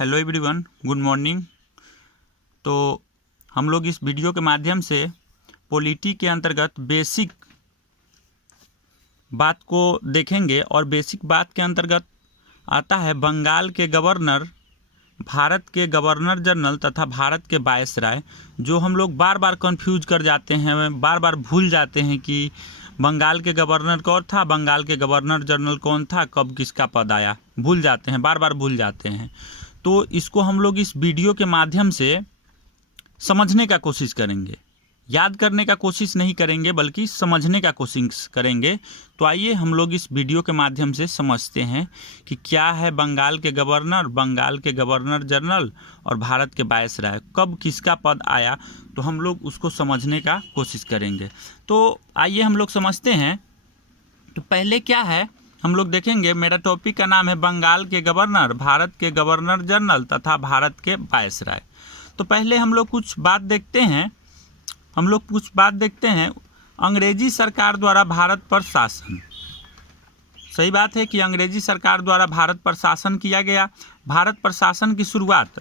Hello everyone, good morning. तो हम लोग इस वीडियो के माध्यम से पॉलिटी के अंतर्गत बेसिक बात को देखेंगे और बेसिक बात के अंतर्गत आता है बंगाल के गवर्नर, भारत के गवर्नर जनरल तथा भारत के वायसराय। जो हम लोग बार बार कंफ्यूज कर जाते हैं, बार बार भूल जाते हैं कि बंगाल के गवर्नर कौन था, बंगाल के गवर्नर जनरल कौन था, कब किसका पद आया, भूल जाते हैं, बार बार भूल जाते हैं। तो इसको हम लोग इस वीडियो के माध्यम से समझने का कोशिश करेंगे, याद करने का कोशिश नहीं करेंगे बल्कि समझने का कोशिश करेंगे। तो आइए हम लोग इस वीडियो के माध्यम से समझते हैं कि क्या है बंगाल के गवर्नर, बंगाल के गवर्नर जनरल और भारत के वायसराय, कब किसका पद आया। तो हम लोग उसको समझने का कोशिश करेंगे। तो आइए हम लोग समझते हैं। तो पहले क्या है हम लोग देखेंगे। मेरा टॉपिक का नाम है बंगाल के गवर्नर, भारत के गवर्नर जनरल तथा भारत के वायसराय। तो पहले हम लोग कुछ बात देखते हैं। अंग्रेजी सरकार द्वारा भारत पर शासन। सही बात है कि अंग्रेजी सरकार द्वारा भारत पर शासन किया गया। भारत पर शासन की शुरुआत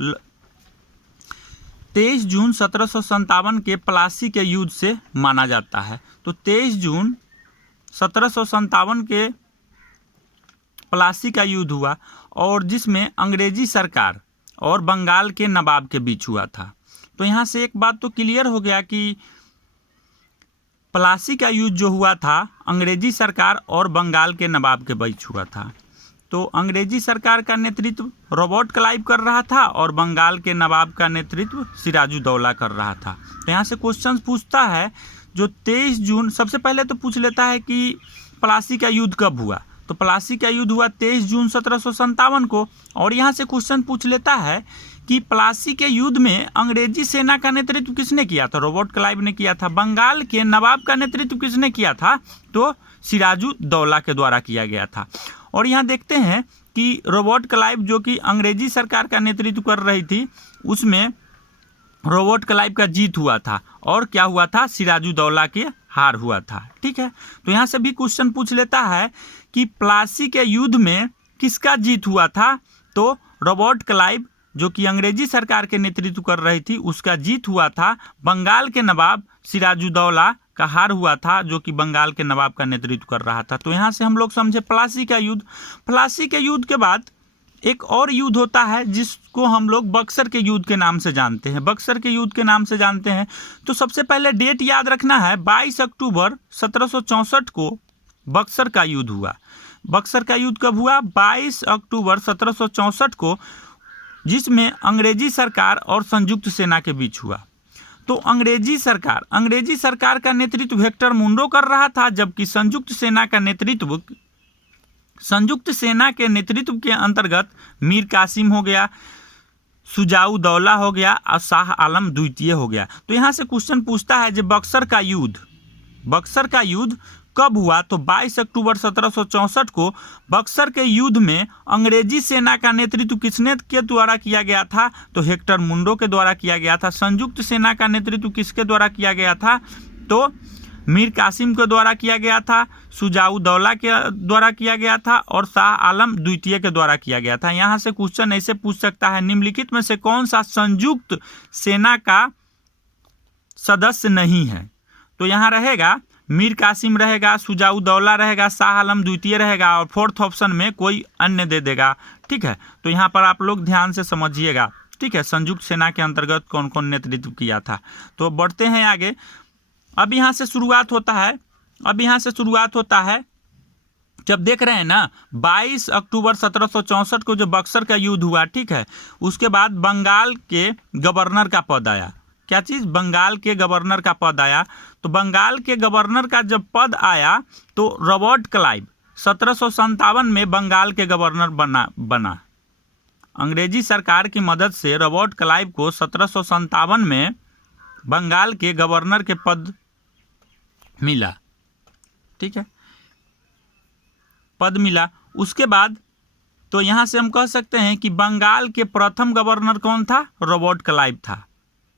23 जून 1757 के प्लासी के युद्ध से माना जाता है। तो 23 जून 1757 के प्लासी का युद्ध हुआ और जिसमें अंग्रेजी सरकार और बंगाल के नवाब के बीच हुआ था। तो यहाँ से एक बात तो क्लियर हो गया कि प्लासी का युद्ध जो हुआ था अंग्रेजी सरकार और बंगाल के नवाब के बीच हुआ था। तो अंग्रेजी सरकार का नेतृत्व रॉबर्ट क्लाइव कर रहा था और बंगाल के नवाब का नेतृत्व सिराजुद्दौला कर रहा था। तो यहाँ से क्वेश्चन पूछता है जो 23 जून, सबसे पहले तो पूछ लेता है कि प्लासी का युद्ध कब हुआ। तो प्लासी का युद्ध हुआ 23 जून 1757 को। और यहाँ से क्वेश्चन पूछ लेता है कि प्लासी के युद्ध में अंग्रेजी सेना का नेतृत्व किसने किया था। रॉबर्ट क्लाइव ने किया था। बंगाल के नवाब का नेतृत्व किसने किया था, तो सिराजुद्दौला के द्वारा किया गया था। और यहाँ देखते हैं कि रॉबर्ट क्लाइव जो कि अंग्रेजी सरकार का नेतृत्व कर रही थी, उसमें रॉबर्ट क्लाइव का जीत हुआ था और क्या हुआ था, सिराजुद्दौला के हार हुआ था। ठीक है, तो यहाँ से भी क्वेश्चन पूछ लेता है कि प्लासी के युद्ध में किसका जीत हुआ था। तो रॉबर्ट क्लाइव जो कि अंग्रेजी सरकार के नेतृत्व कर रही थी उसका जीत हुआ था। बंगाल के नवाब सिराजुद्दौला का हार हुआ था जो कि बंगाल के नवाब का नेतृत्व कर रहा था। तो यहाँ से हम लोग समझे प्लासी का युद्ध। प्लासी के युद्ध के बाद एक और युद्ध होता है जिसको हम लोग बक्सर के युद्ध के नाम से जानते हैं। बक्सर के युद्ध के नाम से जानते हैं। तो सबसे पहले डेट याद रखना है, 22 अक्टूबर 1764 को बक्सर का युद्ध हुआ। बक्सर का युद्ध कब हुआ, 22 अक्टूबर 1764 को, जिसमें अंग्रेजी सरकार और संयुक्त सेना के बीच हुआ। तो अंग्रेजी सरकार का नेतृत्व हेक्टर मुंडो कर रहा था, जबकि संयुक्त सेना के नेतृत्व के अंतर्गत मीर कासिम हो गया, सुजाउद्दौला हो गया और शाह आलम द्वितीय हो गया। तो यहाँ से क्वेश्चन पूछता है कि बक्सर का युद्ध कब हुआ। तो 22 अक्टूबर 1764 को बक्सर के युद्ध में अंग्रेजी सेना का नेतृत्व किसने के द्वारा किया गया था, तो हेक्टर मुंडो के द्वारा किया गया था। संयुक्त सेना का नेतृत्व किसके द्वारा किया गया था, तो मीर कासिम के द्वारा किया गया था, सुजाउद्दौला के द्वारा किया गया था और शाह आलम द्वितीय के द्वारा किया गया था। यहाँ से क्वेश्चन ऐसे पूछ सकता है, निम्नलिखित में से कौन सा संयुक्त सेना का सदस्य नहीं है। तो यहाँ रहेगा मीर कासिम रहेगा, सुजाउद्दौला रहेगा, शाह आलम द्वितीय रहेगा और फोर्थ ऑप्शन में कोई अन्य दे देगा। ठीक है, तो यहाँ पर आप लोग ध्यान से समझिएगा। ठीक है, संयुक्त सेना के अंतर्गत कौन कौन नेतृत्व किया था। तो बढ़ते हैं आगे। अब यहाँ से शुरुआत होता है जब देख रहे हैं ना 22 अक्टूबर 1764 को जो बक्सर का युद्ध हुआ। ठीक है, उसके बाद बंगाल के गवर्नर का पद आया। क्या चीज़, बंगाल के गवर्नर का पद आया। तो बंगाल के गवर्नर का जब पद आया तो रॉबर्ट क्लाइव 1757 में बंगाल के गवर्नर बना। अंग्रेजी सरकार की मदद से रॉबर्ट क्लाइव को 1757 में बंगाल के गवर्नर के पद मिला। ठीक है, पद मिला। उसके बाद तो यहाँ से हम कह सकते हैं कि बंगाल के प्रथम गवर्नर कौन था, रॉबर्ट क्लाइव था,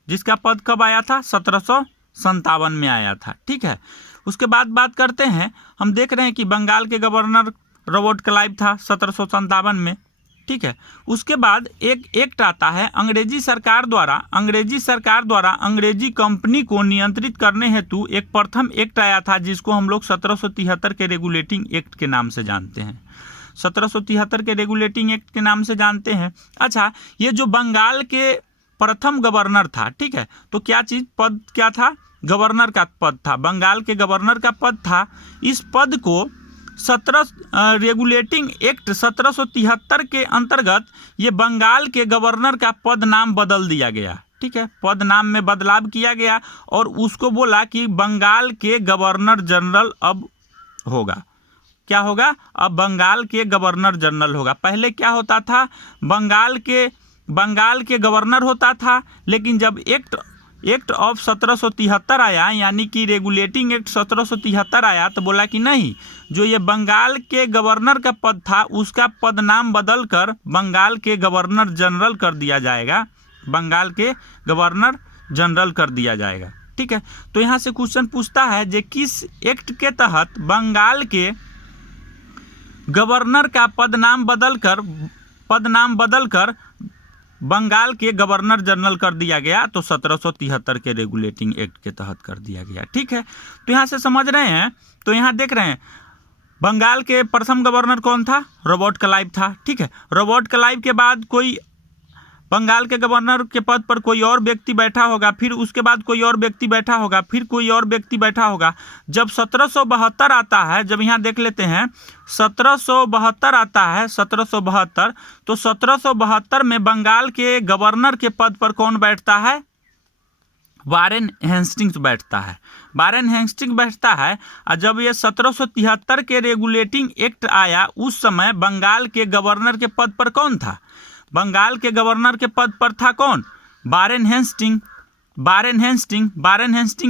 जिसका पद कब आया था, 1757 में आया था। ठीक है, उसके बाद बात करते हैं, हम देख रहे हैं कि बंगाल के गवर्नर रॉबर्ट क्लाइव था 1757 में। ठीक है। उसके बाद एक एक्ट आता है अंग्रेजी सरकार द्वारा अंग्रेजी कंपनी को नियंत्रित करने हेतु एक प्रथम एक्ट आया था, जिसको हम लोग 1773 के रेगुलेटिंग एक्ट के नाम से जानते हैं। 1773 के रेगुलेटिंग एक्ट के नाम से जानते हैं। अच्छा, ये जो बंगाल के प्रथम गवर्नर था, ठीक है, तो पद क्या था? गवर्नर का पद था। बंगाल के गवर्नर का पद था। इस पद को रेगुलेटिंग एक्ट 1773 के अंतर्गत ये बंगाल के गवर्नर का पद नाम बदल दिया गया। ठीक है, पद नाम में बदलाव किया गया और उसको बोला कि बंगाल के गवर्नर जनरल अब होगा। क्या होगा? अब बंगाल के गवर्नर जनरल होगा। पहले क्या होता था? बंगाल के गवर्नर होता था, लेकिन जब एक्ट ऑफ 1773 आया, यानी कि रेगुलेटिंग एक्ट 1773 आया, तो बोला कि नहीं, जो ये बंगाल के गवर्नर का पद था उसका पद नाम बदल कर बंगाल के गवर्नर जनरल कर दिया जाएगा। बंगाल के गवर्नर जनरल कर दिया जाएगा। ठीक है, तो यहाँ से क्वेश्चन पूछता है कि किस एक्ट के तहत बंगाल के गवर्नर का पद नाम बदल कर बंगाल के गवर्नर जनरल कर दिया गया? तो 1773 के रेगुलेटिंग एक्ट के तहत कर दिया गया। ठीक है, तो यहाँ से समझ रहे हैं, तो यहाँ देख रहे हैं बंगाल के प्रथम गवर्नर कौन था? रॉबर्ट क्लाइव था। ठीक है, रॉबर्ट क्लाइव के बाद कोई बंगाल के गवर्नर के पद पर कोई और व्यक्ति बैठा होगा, फिर उसके बाद कोई और व्यक्ति बैठा होगा, फिर कोई और व्यक्ति बैठा होगा। जब 1772 आता है, जब यहाँ देख लेते हैं 1772 आता है, 1772, तो 1772 में बंगाल के गवर्नर के पद पर कौन बैठता है? वारेन हेस्टिंग्स बैठता है। वारेन हेस्टिंग्स बैठता है। और जब ये 1773 के रेगुलेटिंग एक्ट आया, उस समय बंगाल के गवर्नर के पद पर कौन था? बंगाल के गवर्नर के पद पर था कौन? वारेन हेस्टिंग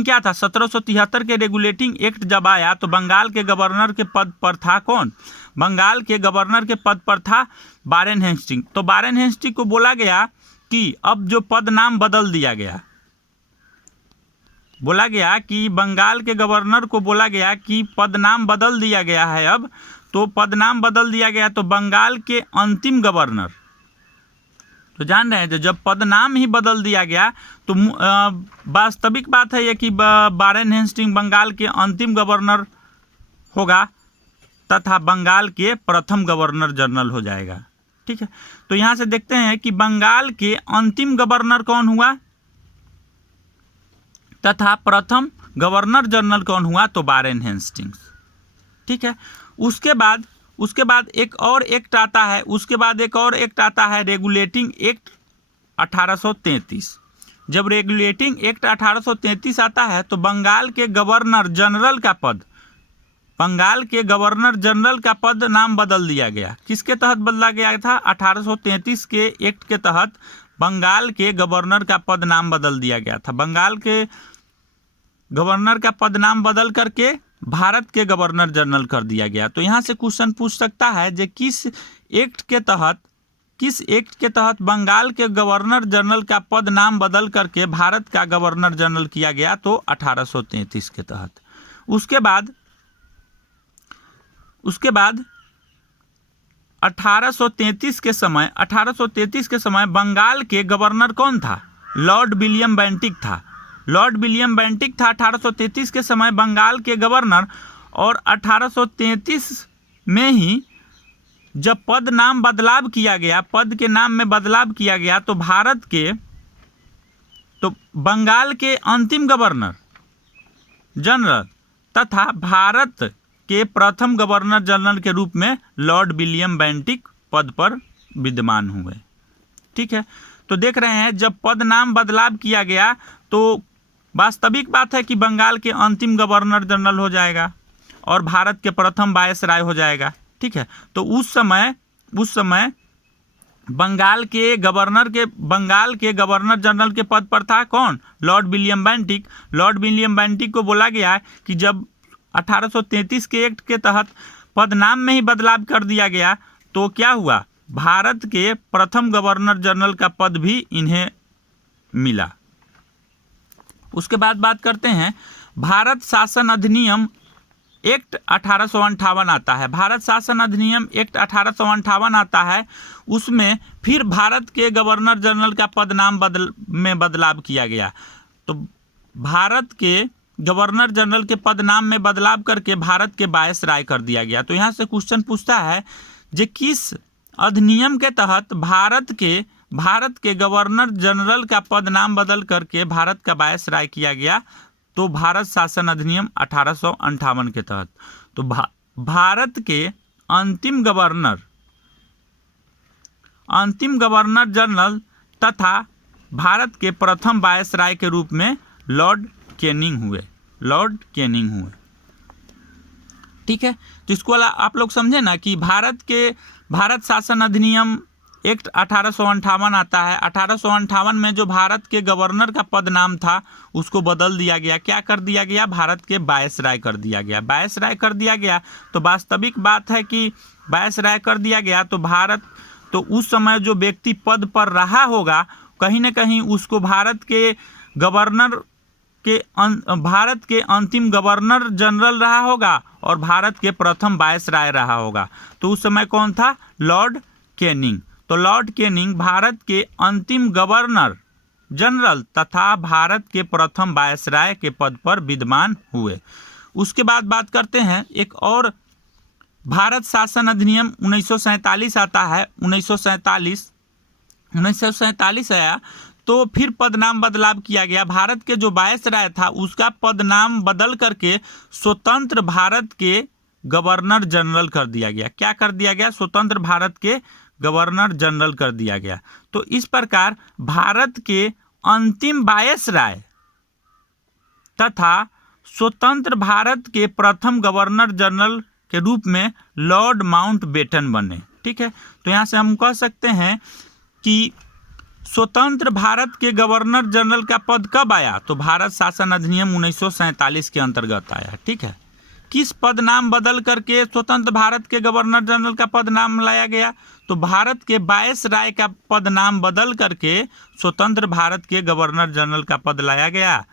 क्या था? 1773 के रेगुलेटिंग एक्ट जब आया तो बंगाल के गवर्नर के पद पर था कौन? बंगाल के गवर्नर के पद पर था वारेन हेस्टिंग। तो वारेन हेस्टिंग को बोला गया कि अब जो पद नाम बदल दिया गया, बोला गया कि बंगाल के गवर्नर को बोला गया कि पद नाम बदल दिया गया है। अब तो पद नाम बदल दिया गया, तो बंगाल के अंतिम गवर्नर, तो जान रहे हैं जब पद नाम ही बदल दिया गया तो वास्तविक बात है ये कि वारेन हेस्टिंग बंगाल के अंतिम गवर्नर होगा तथा बंगाल के प्रथम गवर्नर जनरल हो जाएगा। ठीक है, तो यहाँ से देखते हैं कि बंगाल के अंतिम गवर्नर कौन हुआ तथा प्रथम गवर्नर जनरल कौन हुआ? तो वारेन हेस्टिंग्स। ठीक है, उसके बाद एक और एक्ट आता है, रेगुलेटिंग एक्ट 1833। जब रेगुलेटिंग एक्ट 1833 आता है तो बंगाल के गवर्नर जनरल का पद नाम बदल दिया गया। किसके तहत बदला गया था? 1833 के एक्ट के तहत बंगाल के गवर्नर का पद नाम बदल दिया गया था। बंगाल के गवर्नर का पद नाम बदल करके भारत के गवर्नर जनरल कर दिया गया। तो यहाँ से क्वेश्चन पूछ सकता है कि किस एक्ट के तहत बंगाल के गवर्नर जनरल का पद नाम बदल करके भारत का गवर्नर जनरल किया गया? तो 1833 के तहत। उसके बाद 1833 के समय बंगाल के गवर्नर कौन था? लॉर्ड विलियम बेंटिक था। 1833 के समय बंगाल के गवर्नर। और 1833 में ही जब पद के नाम में बदलाव किया गया तो बंगाल के अंतिम गवर्नर जनरल तथा भारत के प्रथम गवर्नर जनरल के रूप में लॉर्ड विलियम बेंटिक पद पर विद्यमान हुए। ठीक है, तो देख रहे हैं जब पद नाम बदलाव किया गया तो वास्तविक बात है कि बंगाल के अंतिम गवर्नर जनरल हो जाएगा और भारत के प्रथम वायसराय हो जाएगा। ठीक है, तो उस समय बंगाल के गवर्नर जनरल के पद पर था कौन? लॉर्ड विलियम बेंटिक को बोला गया कि जब 1833 के एक्ट के तहत पद नाम में ही बदलाव कर दिया गया तो क्या हुआ? भारत के प्रथम गवर्नर जनरल का पद भी इन्हें मिला। उसके बाद बात करते हैं भारत शासन अधिनियम एक्ट 1858 आता है, भारत शासन अधिनियम एक्ट 1858 आता है। उसमें फिर भारत के गवर्नर जनरल का पद नाम में बदलाव किया गया। तो भारत के गवर्नर जनरल के पद नाम में बदलाव करके भारत के वायसराय कर दिया गया। तो यहाँ से क्वेश्चन पूछता है जे किस अधिनियम के तहत भारत के गवर्नर जनरल का पद नाम बदल करके भारत का वायसराय किया गया। तो भारत शासन अधिनियम 1858 के तहत। तो भारत के अंतिम गवर्नर जनरल तथा भारत के प्रथम वायसराय के रूप में लॉर्ड कैनिंग हुए। ठीक है, तो इसको आप लोग समझे ना कि भारत शासन अधिनियम एक्ट 1858 आता है। 1858 में जो भारत के गवर्नर का पद नाम था उसको बदल दिया गया। क्या कर दिया गया? भारत के वायसराय कर दिया गया। तो वास्तविक बात है कि वायसराय कर दिया गया। तो उस समय जो व्यक्ति पद पर रहा होगा कहीं ना कहीं उसको भारत के अंतिम गवर्नर जनरल रहा होगा और भारत के प्रथम वायसराय रहा होगा। तो उस समय कौन था? Lord Canning. तो लॉर्ड कैनिंग भारत के अंतिम गवर्नर जनरल तथा भारत के प्रथम वायसराय के पद पर विद्यमान हुए। उसके बाद बात करते हैं एक और भारत शासन अधिनियम 1947 आता है। 1947 आया तो फिर पद नाम बदलाव किया गया। भारत के जो वायसराय था उसका पद नाम बदल करके स्वतंत्र भारत के गवर्नर जनरल कर दिया गया। क्या कर दिया गया? स्वतंत्र भारत के गवर्नर जनरल कर दिया गया। तो इस प्रकार भारत के अंतिम वायसराय तथा स्वतंत्र भारत के प्रथम गवर्नर जनरल के रूप में लॉर्ड माउंटबेटन बने। ठीक है, तो यहाँ से हम कह सकते हैं कि स्वतंत्र भारत के गवर्नर जनरल का पद कब आया? तो भारत शासन अधिनियम 1947 के अंतर्गत आया। ठीक है, किस पद नाम बदल करके स्वतंत्र भारत के गवर्नर जनरल का पद नाम लाया गया? तो भारत के वायसराय का पद नाम बदल करके स्वतंत्र भारत के गवर्नर जनरल का पद लाया गया।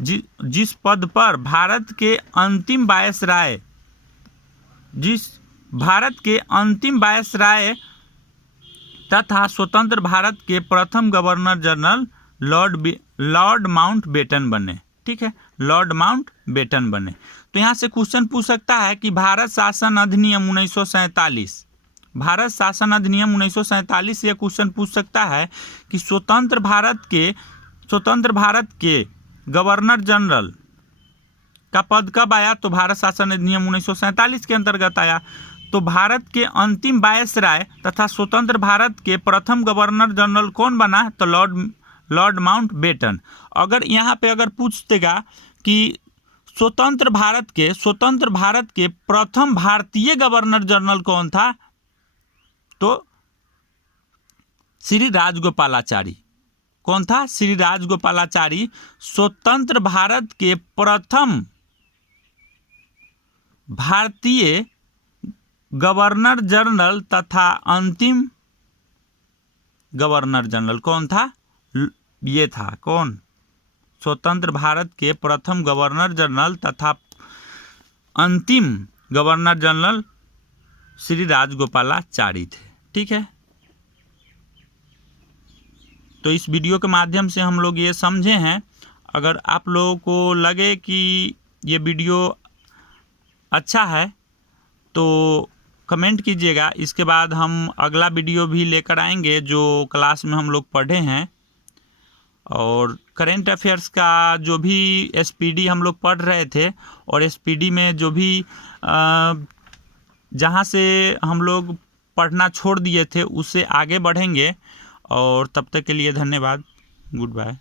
जिस पद पर भारत के अंतिम वायसराय तथा स्वतंत्र भारत के प्रथम गवर्नर जनरल लॉर्ड माउंटबेटन बने। ठीक है, लॉर्ड माउंटबेटन बने। तो यहाँ से क्वेश्चन पूछ सकता है कि भारत शासन अधिनियम 1947 से क्वेश्चन पूछ सकता है कि स्वतंत्र भारत के गवर्नर जनरल का पद कब आया? तो भारत शासन अधिनियम 1947 के अंतर्गत आया। तो भारत के अंतिम वायसराय तथा स्वतंत्र भारत के प्रथम गवर्नर जनरल कौन बना? तो लॉर्ड माउंटबेटन। अगर यहाँ पे पूछ देगा कि स्वतंत्र भारत के प्रथम भारतीय गवर्नर जनरल कौन था? तो श्री राजगोपालाचारी। कौन था? श्री राजगोपालाचारी स्वतंत्र भारत के प्रथम भारतीय गवर्नर जनरल तथा अंतिम गवर्नर जनरल कौन था? ये था कौन? स्वतंत्र भारत के प्रथम गवर्नर जनरल तथा अंतिम गवर्नर जनरल श्री राजगोपालाचारी थे। ठीक है, तो इस वीडियो के माध्यम से हम लोग ये समझे हैं। अगर आप लोगों को लगे कि ये वीडियो अच्छा है तो कमेंट कीजिएगा। इसके बाद हम अगला वीडियो भी लेकर आएंगे जो क्लास में हम लोग पढ़े हैं। और करेंट अफेयर्स का जो भी एसपीडी हम लोग पढ़ रहे थे और एसपीडी में जो भी जहाँ से हम लोग पढ़ना छोड़ दिए थे उससे आगे बढ़ेंगे। और तब तक के लिए धन्यवाद। Good bye.